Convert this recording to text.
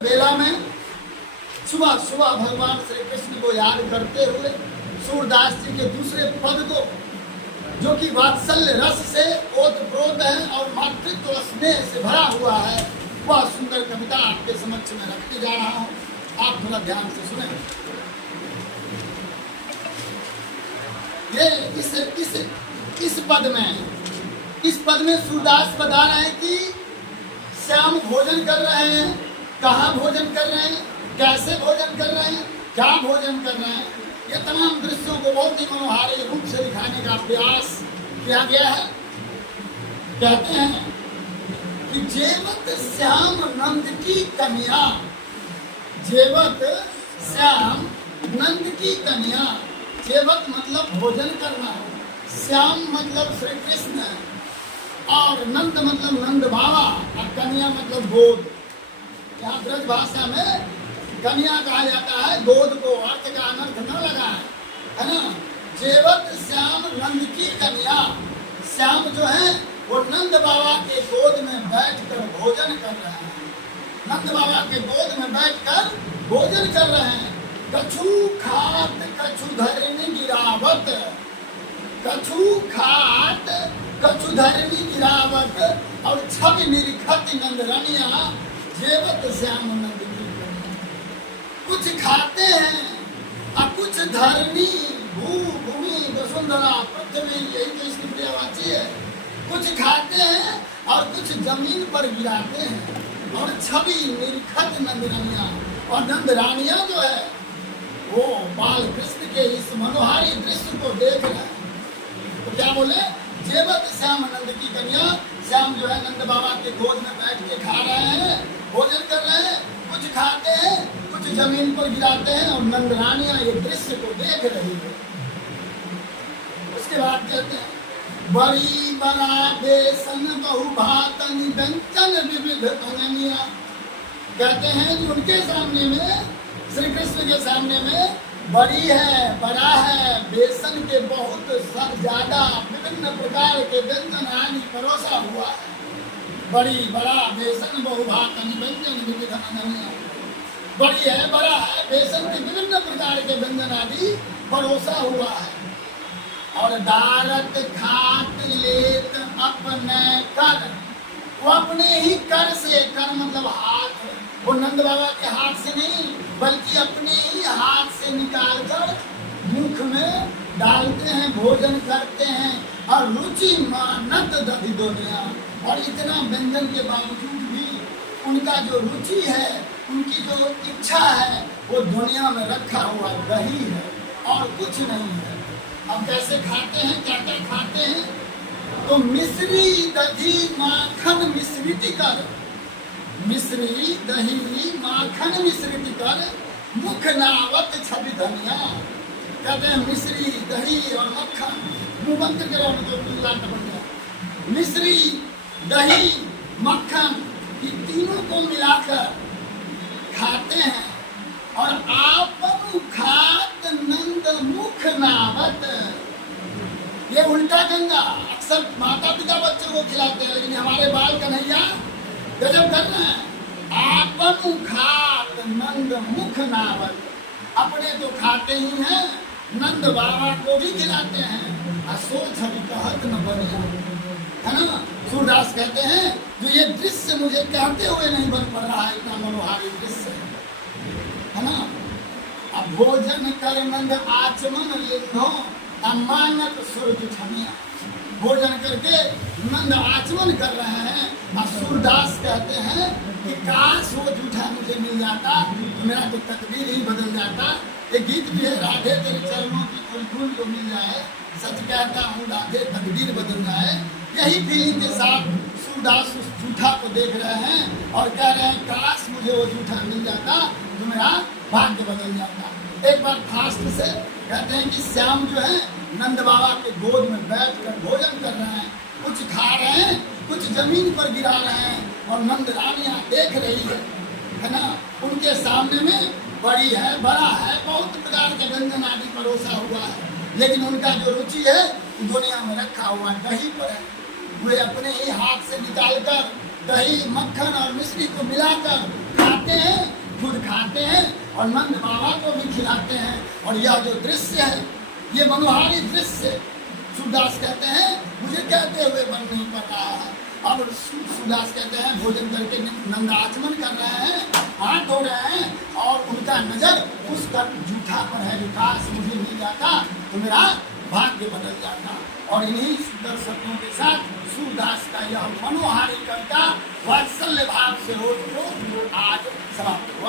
बेला में सुबह सुबह भगवान श्री कृष्ण को याद करते हुए सूरदास जी के दूसरे पद को, जो कि वात्सल्य रस से ओतप्रोत है और मातृत्व स्नेह से भरा हुआ है, वह सुंदर कविता आपके समक्ष में रखने जा रहा हूँ। आप थोड़ा ध्यान से सुने। ये इस पद में सूरदास बता रहे हैं कि श्याम भोजन कर रहे हैं, कहाँ भोजन कर रहे हैं, कैसे भोजन कर रहे हैं, क्या भोजन कर रहे हैं। ये तमाम दृश्यों को बहुत ही मनोहारी रूप से दिखाने का प्रयास किया गया है। कहते हैं कि जेवत श्याम नंद की कन्या, जेवत श्याम नंद की कन्या। जेवत मतलब भोजन करना, श्याम मतलब श्री कृष्ण, और नंद मतलब नंद बाबा, और कन्या मतलब गोद। यहाँ ब्रज भाषा में कन्या कहा जाता है गोद को, अर्थ का अनर्थ न लगा है ना। जेवत श्याम नंद की कन्या, श्याम जो है वो नंद बाबा के गोद में बैठकर भोजन कर रहे हैं, नंद बाबा के गोद में बैठकर भोजन कर रहे हैं। कछु खात कछु धरनी गिरावत, कछु खात कछु धरनी गिरावत, और छवि निरखत नंद रनिया जेवत श्याम नंद की। कुछ खाते हैं और कुछ धरनी, भू भूमि वसुंधरा पृथ्वी, यही तो इसकी पर्यायवाची है। कुछ खाते हैं और कुछ जमीन पर गिराते हैं, और छवि निरखत नंद रानिया, और नंद रानिया जो है वो बाल कृष्ण के इस मनोहारी दृश्य को देख रहे हैं। तो क्या बोले, जेवत श्याम नंद की कन्या, श्याम जो है नंद बाबा के गोद में बैठ के खा रहे हैं, भोजन कर रहे हैं, कुछ खाते हैं, कुछ जमीन पर गिराते हैं, और नंद रानियां ये दृश्य को देख रही है। उसके बाद कहते हैं बड़ी बड़ा बेसन बहुभातन व्यंजन विविध अननिया। कहते हैं कि उनके सामने में, श्री कृष्ण के सामने में बड़ी है, बड़ा है, बेसन के बहुत ज्यादा विभिन्न प्रकार के व्यंजन आदि परोसा हुआ है। बड़ी बड़ा बेसन बहुभातन व्यंजन विविध अननिया। बड़ी है, बड़ा है, बेसन के विभिन्न प्रकार के व्यंजन आदि परोसा हुआ है। और दारत खात लेत अपने कर, वो अपने ही कर से, कर मतलब हाथ, वो नंद बाबा के हाथ से नहीं बल्कि अपने ही हाथ से निकाल कर मुख में डालते हैं, भोजन करते हैं। और रुचि मानत दधि दुनिया, और इतना व्यंजन के बावजूद भी उनका जो रुचि है, उनकी जो इच्छा है, वो दुनिया में रखा हुआ दही है और कुछ नहीं है। अब कैसे खाते हैं, क्या क्या खाते हैं, तो मिश्री दही माखन मिश्रित कर, मिश्री दही माखन मिश्रित कर, मुख नावत छवि धनिया। कहते हैं मिश्री दही और मक्खन, मुंह बंद करो तो बन गया। मिश्री दही मक्खन, ये तीनों को मिलाकर खाते हैं। और आपन खात नंद मुख नावत, ये उल्टा गंगा। अक्सर माता पिता बच्चों को खिलाते हैं, लेकिन हमारे बाल कन्हैया गजब कर रहे हैं। आपन खात नंद मुख नावत, अपने तो खाते ही हैं, नंद बाबा को भी खिलाते हैं। असोच अभी कहत न बने, है ना। सूरदास कहते हैं जो ये दृश्य मुझे कहते हुए नहीं बन पड़ रहा है, इतना मनोहारी दृश्य है ना। अब भोजन कर नंद आचमन लिंधो अमानत सूरज छमिया। भोजन करके नंद आचमन कर रहे हैं। और सूरदास कहते हैं कि काश वो जूठा मुझे मिल जाता तो मेरा तो तकदीर ही बदल जाता। एक गीत भी है, राधे तेरे चरणों की कोई धूल जो मिल जाए, सच कहता हूँ राधे तकदीर बदल जाए। यही फीलिंग के साथ सूरदास उस जूठा को देख रहे हैं और कह रहे हैं काश मुझे वो जूठा मिल जाता तो मेरा भाग्य बदल जाता। एक बार फास्ट से कहते हैं कि श्याम जो है नंद बाबा के गोद में बैठकर भोजन कर रहे हैं, कुछ खा रहे हैं, कुछ जमीन पर गिरा रहे हैं, और नंद रानियां देख रही है ना। उनके सामने में बड़ी है, बड़ा है, बहुत प्रकार के व्यंजन आदि परोसा हुआ है, लेकिन उनका जो रुचि है दुनिया में रखा हुआ दही पर है। वे अपने ही हाथ से निकालकर दही मक्खन और मिश्री को मिलाकर खाते हैं खाते हैं और नंद बाबा को भी खिलाते हैं। और यह जो दृश्य है, ये मनोहारी दृश्य, सूरदास कहते हैं मुझे कहते हुए मन नहीं पड़ रहा है। अब सूरदास कहते हैं भोजन करके नंद आचमन कर रहे हैं, हाथ धो रहे हैं, और उनका नजर उस जूठा पर है जो काश मुझे मिल जाता तो मेरा भाग्य बदल जाता। और इन्हीं सुंदर शब्दों के साथ सूरदास का यह मनोहारी कविता वात्सल्य भाव से हो आज समाप्त हुआ।